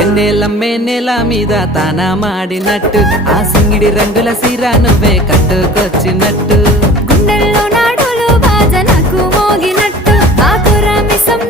ఎన్నేళ్ళమ్మే నేల మీద తానా మాడినట్టు ఆ సింగిడి రంగుల సీర నువ్వే కట్టుకొచ్చినట్టు గుండెల్లో నాడులు బాజ నాకు మోగినట్టు ఆకుర మిసం